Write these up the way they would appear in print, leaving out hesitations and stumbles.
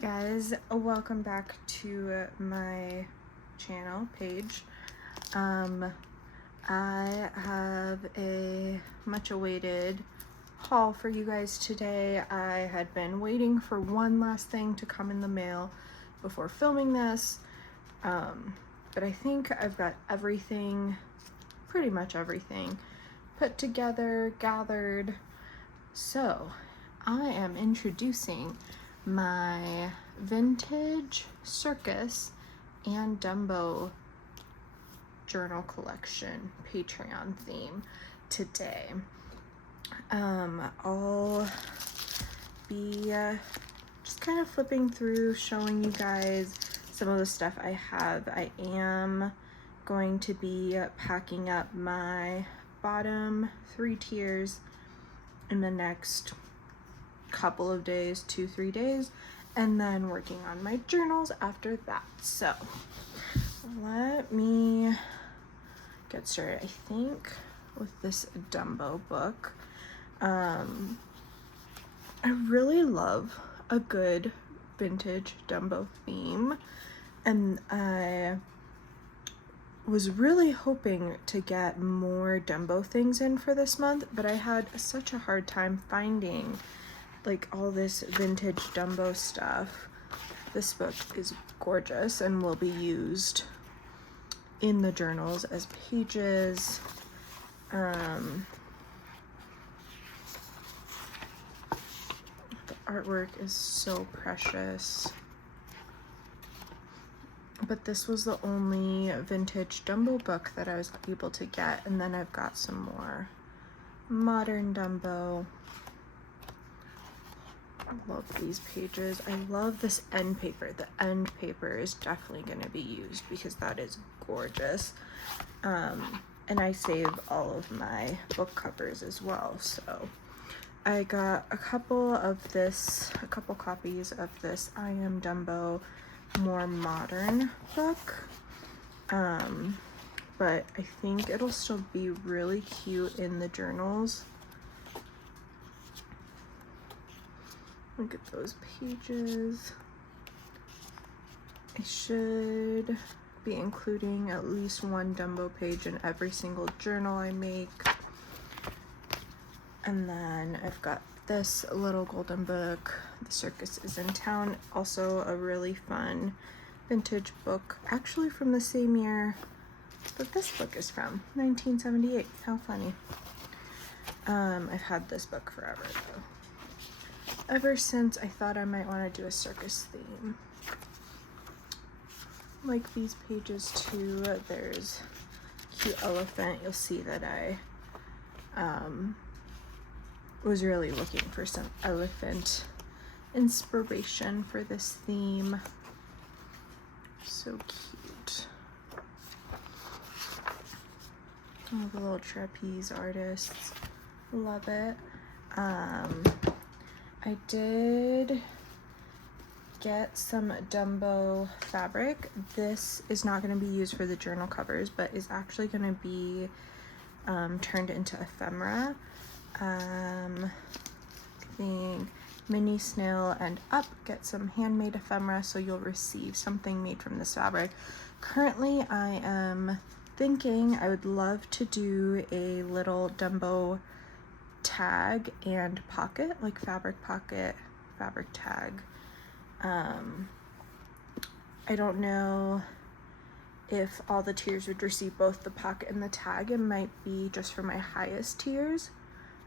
Hey guys, welcome back to my channel page. I have a much awaited haul for you guys today. I had been waiting for one last thing to come in the mail before filming this, but I think I've got everything, pretty much everything, put together, gathered. So I am introducing my vintage Circus and Dumbo journal collection Patreon theme today. I'll be just kind of flipping through, showing you guys some of the stuff I have. I am going to be packing up my bottom 3 tiers in the next couple of days, 2-3 days, and then working on my journals after that. So let me get started. I think with this Dumbo book, I really love a good vintage Dumbo theme, and I was really hoping to get more Dumbo things in for this month, but I had such a hard time finding like all this vintage Dumbo stuff. This book is gorgeous and will be used in the journals as pages. The artwork is so precious. But this was the only vintage Dumbo book that I was able to get, and then I've got some more modern Dumbo. I love these pages. I love this end paper. The end paper is definitely going to be used because that is gorgeous. And I save all of my book covers as well. So I got a couple copies of this I Am Dumbo more modern book. But I think it'll still be really cute in the journals. Look at those pages. I should be including at least one Dumbo page in every single journal I make. And then I've got this little golden book, The Circus is in Town, also a really fun vintage book, actually from the same year that this book is from, 1978. How funny. I've had this book forever though. Ever since I thought I might want to do a circus theme. Like these pages too. There's a cute elephant. You'll see that I was really looking for some elephant inspiration for this theme. So cute. All the little trapeze artists. Love it. I did get some Dumbo fabric. This is not going to be used for the journal covers, but is actually going to be turned into ephemera. I think Minnie, Snail, and Up get some handmade ephemera, so you'll receive something made from this fabric. Currently, I am thinking I would love to do a little Dumbo tag and pocket, like fabric pocket, fabric tag. I don't know if all the tiers would receive both the pocket and the tag. It might be just for my highest tiers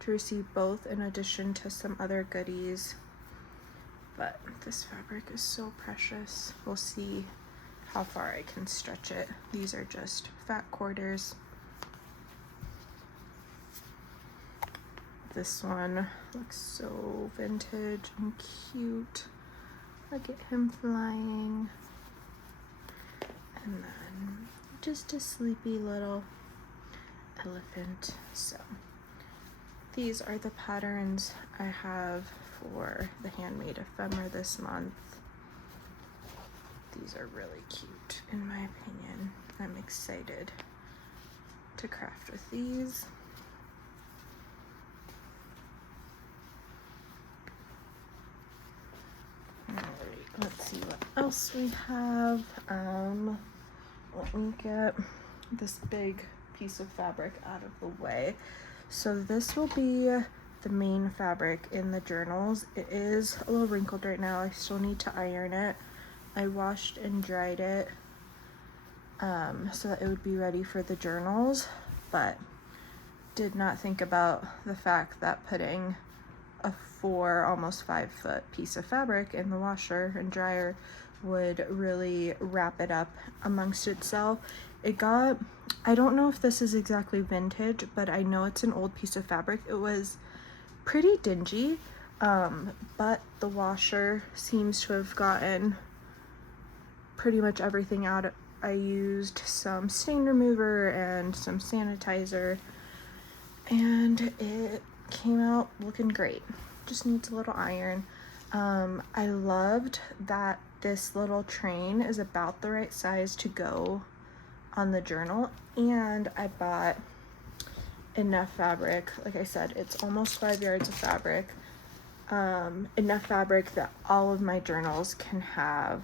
to receive both in addition to some other goodies. But this fabric is so precious. We'll see how far I can stretch it. These are just fat quarters. This one looks so vintage and cute. Look at him flying. And then just a sleepy little elephant. So these are the patterns I have for the handmade ephemera this month. These are really cute in my opinion. I'm excited to craft with these. else we have? Let me get this big piece of fabric out of the way. So this will be the main fabric in the journals. It is a little wrinkled right now. I still need to iron it. I washed and dried it so that it would be ready for the journals, but did not think about the fact that putting a 4, almost 5 foot piece of fabric in the washer and dryer would really wrap it up amongst itself. It got, I don't know if this is exactly vintage, but I know it's an old piece of fabric. It was pretty dingy, but the washer seems to have gotten pretty much everything out. I used some stain remover and some sanitizer, and it came out looking great. Just needs a little iron. I loved that this little train is about the right size to go on the journal, and I bought enough fabric. Like I said, it's almost 5 yards of fabric. Enough fabric that all of my journals can have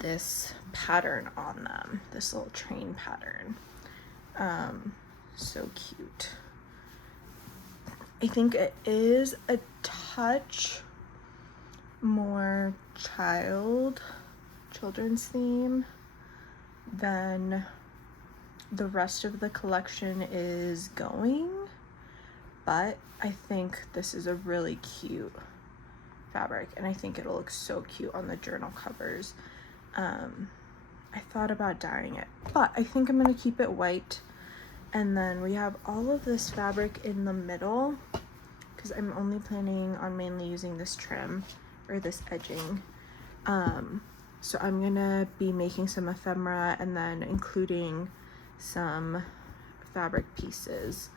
this pattern on them, this little train pattern. So cute. I think it is a touch more children's theme than the rest of the collection is going, but I think this is a really cute fabric, and I think it'll look so cute on the journal covers. I thought about dyeing it, but I think I'm gonna keep it white. And then we have all of this fabric in the middle because I'm only planning on mainly using this trim or this edging. So I'm gonna be making some ephemera and then including some fabric pieces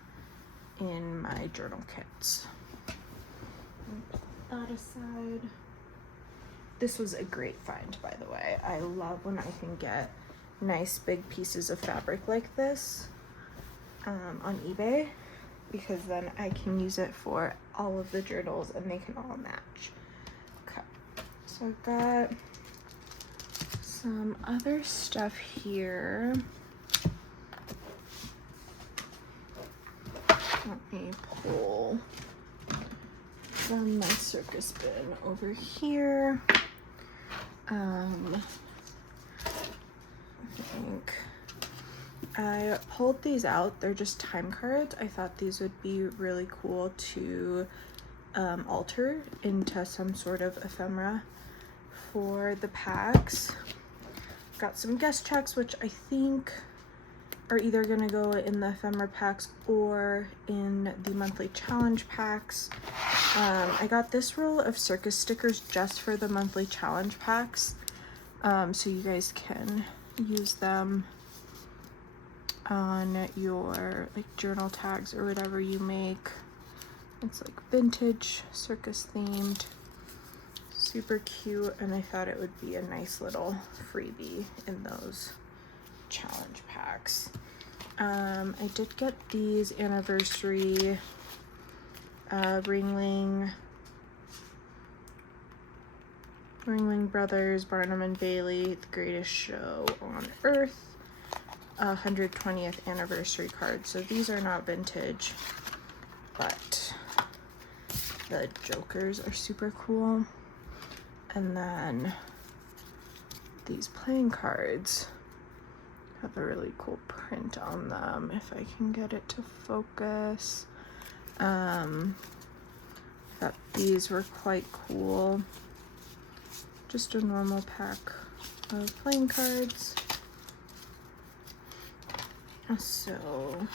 in my journal kits. Put that aside. This was a great find, by the way. I love when I can get nice big pieces of fabric like this on eBay, because then I can use it for all of the journals and they can all match. Okay, so I've got some other stuff here. Let me pull from my Circus bin over here. I think I pulled these out. They're just time cards. I thought these would be really cool to alter into some sort of ephemera for the packs. Got some guest checks, which I think are either gonna go in the ephemera packs or in the monthly challenge packs. I got this roll of Circus stickers just for the monthly challenge packs, so you guys can use them on your like journal tags or whatever you make. It's like vintage Circus themed, super cute, and I thought it would be a nice little freebie in those challenge packs. I did get these anniversary Ringling Brothers, Barnum and Bailey, The Greatest Show on Earth 120th anniversary cards. So these are not vintage, but the jokers are super cool. And then these playing cards have a really cool print on them, if I can get it to focus. Thought these were quite cool. Just a normal pack of playing cards. So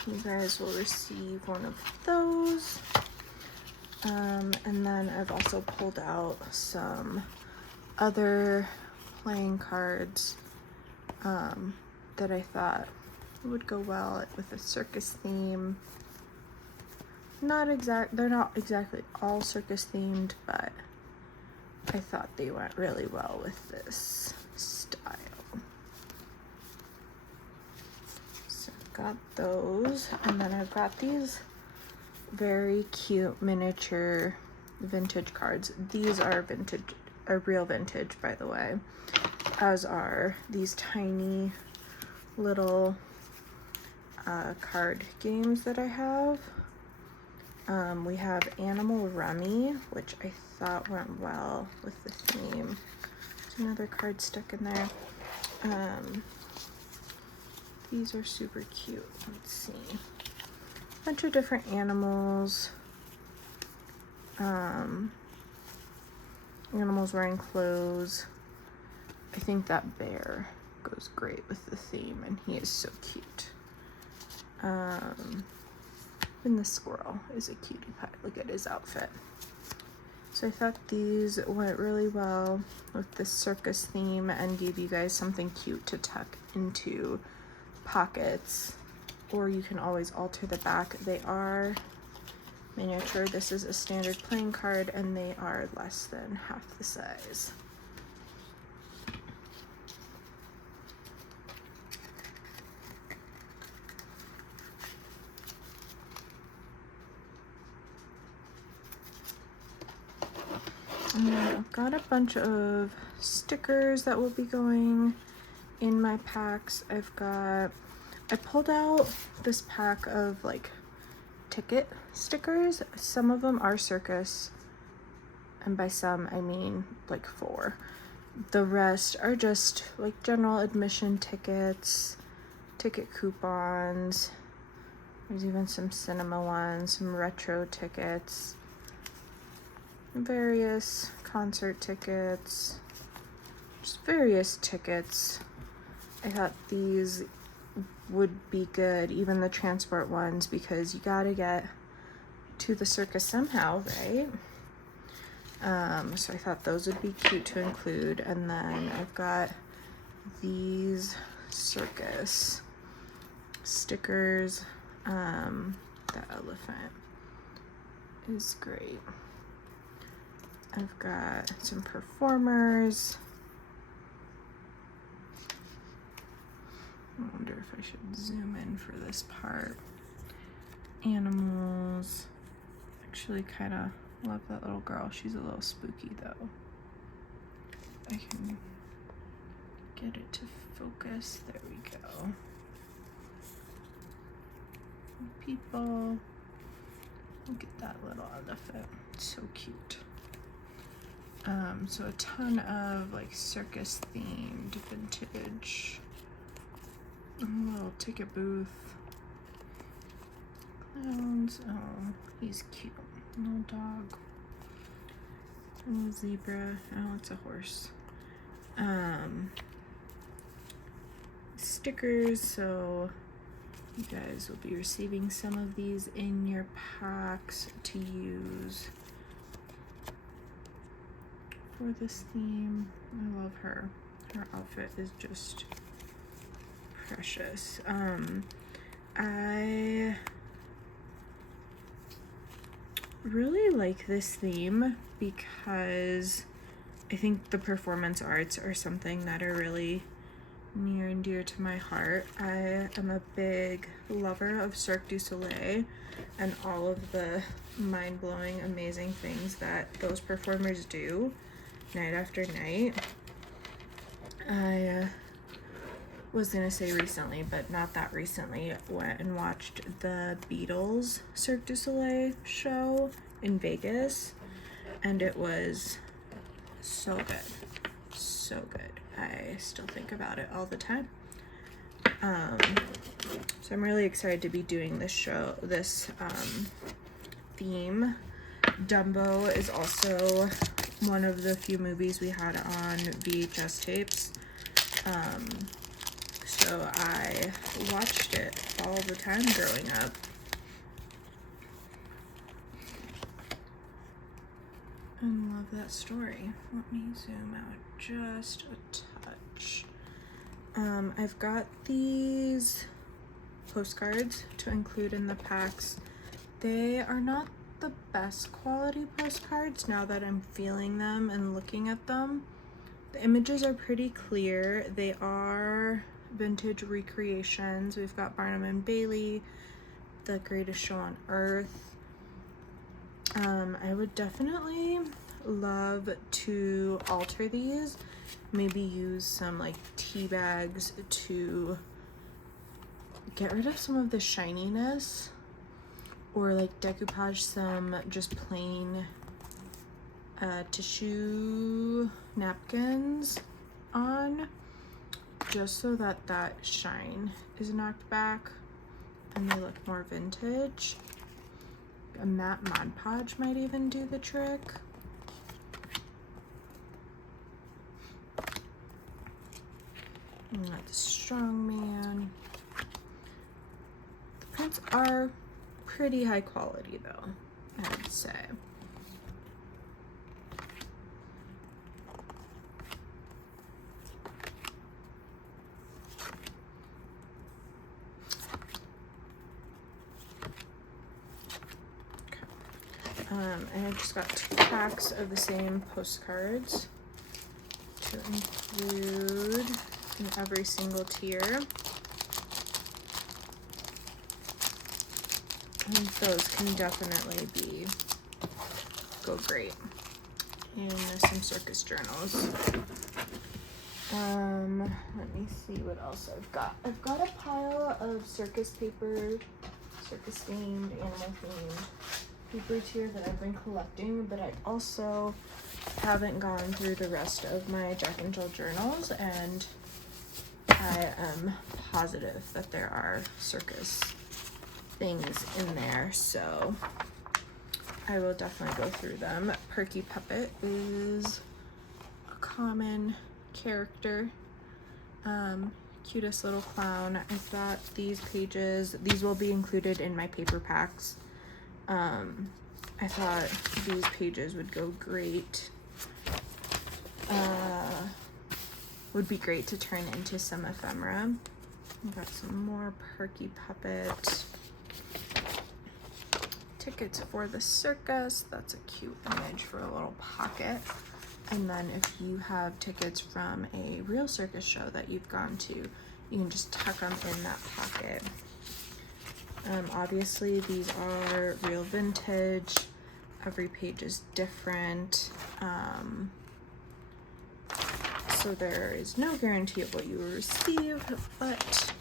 you guys will receive one of those. And then I've also pulled out some other playing cards that I thought would go well with a circus theme. They're not exactly all circus themed, but I thought they went really well with this style. So I've got those, and then I've got these very cute miniature vintage cards. These are vintage are real vintage, by the way, as are these tiny little card games that I have. We have Animal Rummy, which I thought went well with the theme. There's another card stuck in there. These are super cute. Let's see. A bunch of different animals. Animals wearing clothes. I think that bear goes great with the theme, and he is so cute. And the squirrel is a cutie pie. Look at his outfit. So I thought these went really well with the circus theme and gave you guys something cute to tuck into pockets, or you can always alter the back. They are miniature. This is a standard playing card, and they are less than half the size. And then I've got a bunch of stickers that will be going in my packs. I pulled out this pack of like ticket stickers. Some of them are Circus, and by some I mean like 4. The rest are just like general admission tickets, ticket coupons. There's even some cinema ones, some retro tickets, various concert tickets, just various tickets. I thought these would be good, even the transport ones, because you gotta get to the circus somehow, right? So I thought those would be cute to include. And then I've got these Circus stickers. The elephant is great. I've got some performers. I wonder if I should zoom in for this part. Animals. Actually kind of love that little girl. She's a little spooky though. I can get it to focus. There we go. People. Look at that little elephant. It's so cute. So a ton of like circus themed vintage. A little ticket booth. Clowns. Oh, he's cute. Little dog. A little zebra. Oh, it's a horse. Stickers. So you guys will be receiving some of these in your packs to use for this theme. I love her. Her outfit is just precious. I really like this theme because I think the performance arts are something that are really near and dear to my heart. I am a big lover of Cirque du Soleil and all of the mind-blowing, amazing things that those performers do night after night. I was gonna say recently, but not that recently, went and watched the Beatles Cirque du Soleil show in Vegas, and it was so good. So good. I still think about it all the time. So I'm really excited to be doing this theme. Dumbo is also one of the few movies we had on VHS tapes. So I watched it all the time growing up. And love that story. Let me zoom out just a touch. I've got these postcards to include in the packs. They are not the best quality postcards now that I'm feeling them and looking at them. The images are pretty clear. They are vintage recreations. We've got Barnum and Bailey, The Greatest Show on Earth. I would definitely love to alter these. Maybe use some like tea bags to get rid of some of the shininess, or like decoupage some just plain tissue napkins on, just so that that shine is knocked back and they look more vintage. A matte Mod Podge might even do the trick. And got the Strongman. The prints are pretty high quality though, I'd say. And I just got 2 packs of the same postcards to include in every single tier. And those can definitely go great in some circus journals. Let me see what else I've got. I've got a pile of circus paper, circus themed, animal themed papers here that I've been collecting, but I also haven't gone through the rest of my Jack and Jill journals, and I am positive that there are circus things in there, so I will definitely go through them. Perky Puppet is a common character. Cutest little clown. I thought these pages, these will be included in my paper packs. I thought these pages would go great. Would be great to turn into some ephemera. We got some more Perky Puppet. Tickets for the circus. That's a cute image for a little pocket. And then if you have tickets from a real circus show that you've gone to, you can just tuck them in that pocket. Obviously these are real vintage. Every page is different. So there is no guarantee of what you will receive, but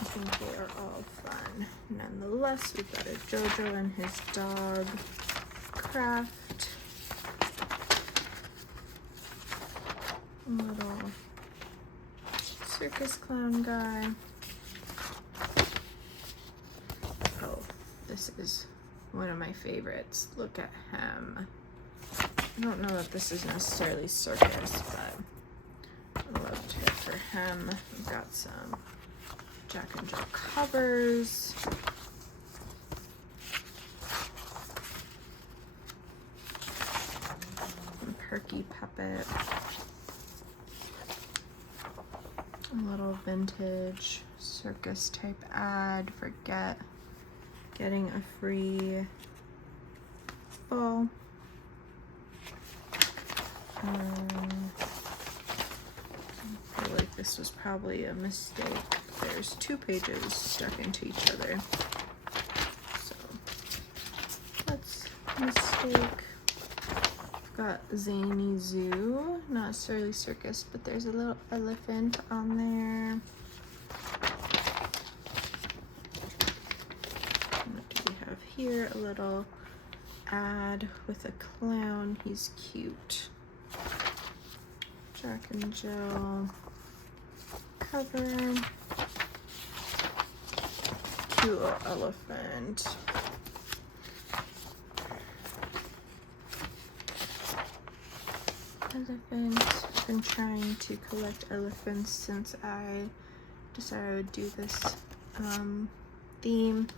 I think they are all fun. Nonetheless, we've got a Jojo and his dog craft. Little circus clown guy. Oh, this is one of my favorites. Look at him. I don't know that this is necessarily circus, but I loved it for him. We've got some Jack and Jill covers. Some Perky Puppet. A little vintage circus type ad for getting a free full. I feel like this was probably a mistake. There's 2 pages stuck into each other, so that's a mistake. I've got Zany Zoo, not necessarily circus, but there's a little elephant on there. What do we have here? A little ad with a clown. He's cute. Jack and Jill cover. Cute little elephant. Elephant. I've been trying to collect elephants since I decided I would do this theme.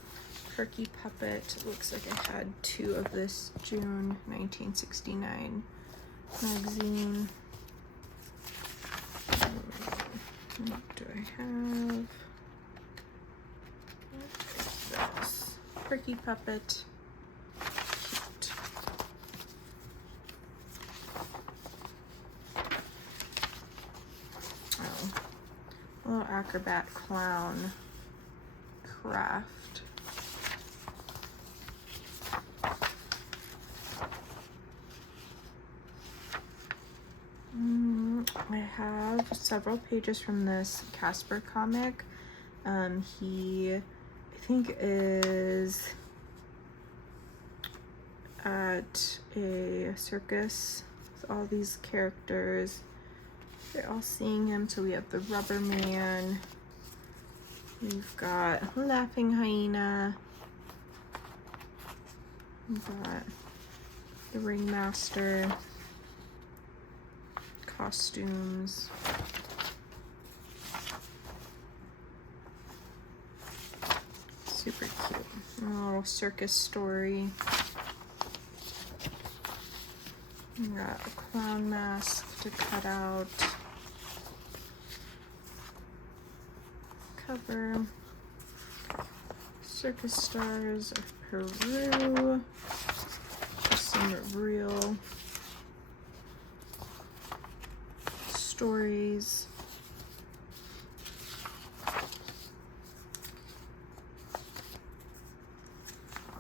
Perky Puppet. Looks like I had 2 of this June 1969 magazine. What do I have? What is this? Perky Puppet. Cute. Oh. A little acrobat clown craft. I have several pages from this Casper comic. He, I think, is at a circus with all these characters. They're all seeing him. So we have the Rubber Man. We've got Laughing Hyena. We've got the Ringmaster. Costumes. Super cute. A little circus story. We got a clown mask to cut out. Cover. Circus stars of Peru. Just some real stories.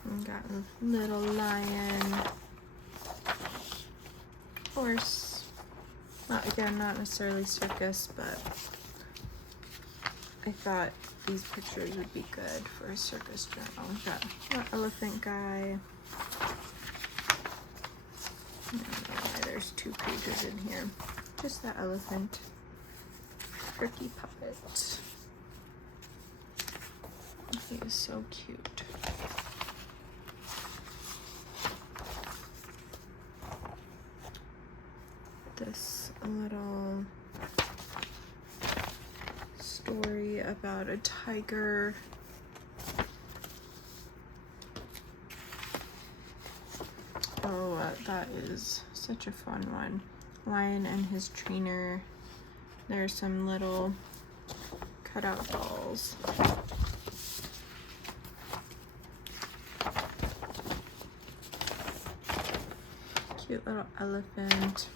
We got a little lion, horse. Again, not necessarily circus, but I thought these pictures would be good for a circus journal. We got an elephant guy. I don't know why there's 2 pages in here. Just that elephant. Tricky puppet. He is so cute. This little story about a tiger. Oh, that is such a fun one. Lion and his trainer. There's some little cutout dolls. Cute little elephant.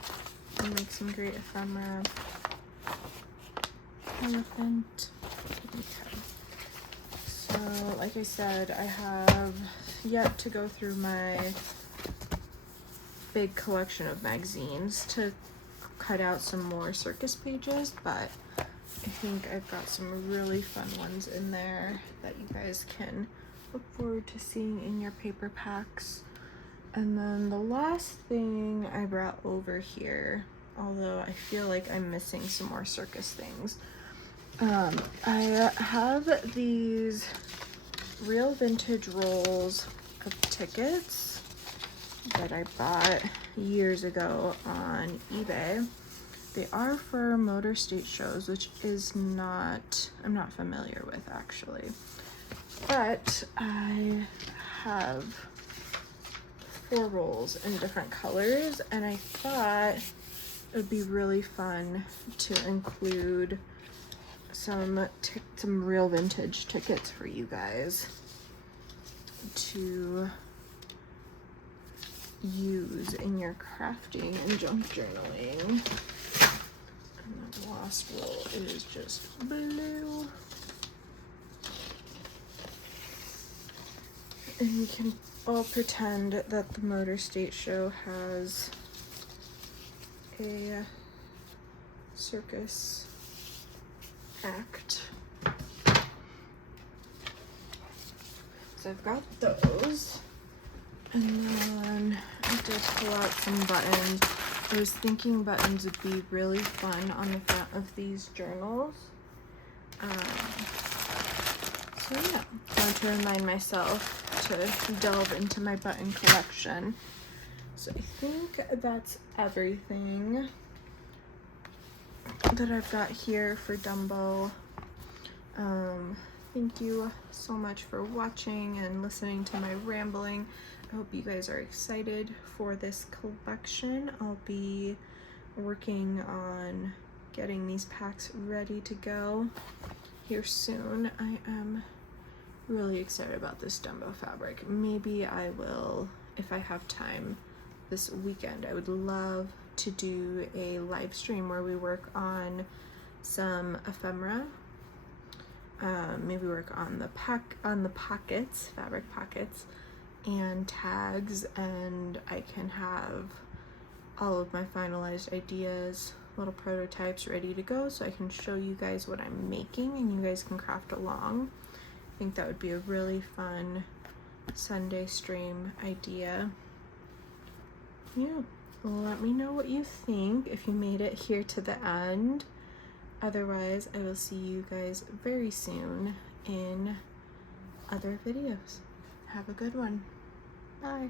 They make some great ephemera. Elephant. Okay. So, like I said, I have yet to go through my big collection of magazines to cut out some more circus pages, but I think I've got some really fun ones in there that you guys can look forward to seeing in your paper packs. And then the last thing I brought over here, although I feel like I'm missing some more circus things, I have these real vintage rolls of tickets that I bought years ago on eBay. They are for motor state shows, which is not, I'm not familiar with actually. But I have 4 rolls in different colors, and I thought it would be really fun to include some real vintage tickets for you guys to use in your crafting and junk journaling. And the last roll is just blue. And we can all pretend that the Motor State Show has a circus act. So I've got those. And then I did pull out some buttons. I was thinking buttons would be really fun on the front of these journals. So yeah, I want to remind myself to delve into my button collection. So I think that's everything that I've got here for Dumbo. Thank you so much for watching and listening to my rambling. I hope you guys are excited for this collection. I'll be working on getting these packs ready to go here soon. I am really excited about this Dumbo fabric. Maybe I will, if I have time this weekend, I would love to do a live stream where we work on some ephemera. Maybe work on the pockets, fabric pockets, and tags, and I can have all of my finalized ideas little prototypes ready to go so I can show you guys what I'm making and you guys can craft along. I think that would be a really fun Sunday stream idea. Yeah, let me know what you think if you made it here to the end. Otherwise, I will see you guys very soon in other videos. Have a good one. Bye.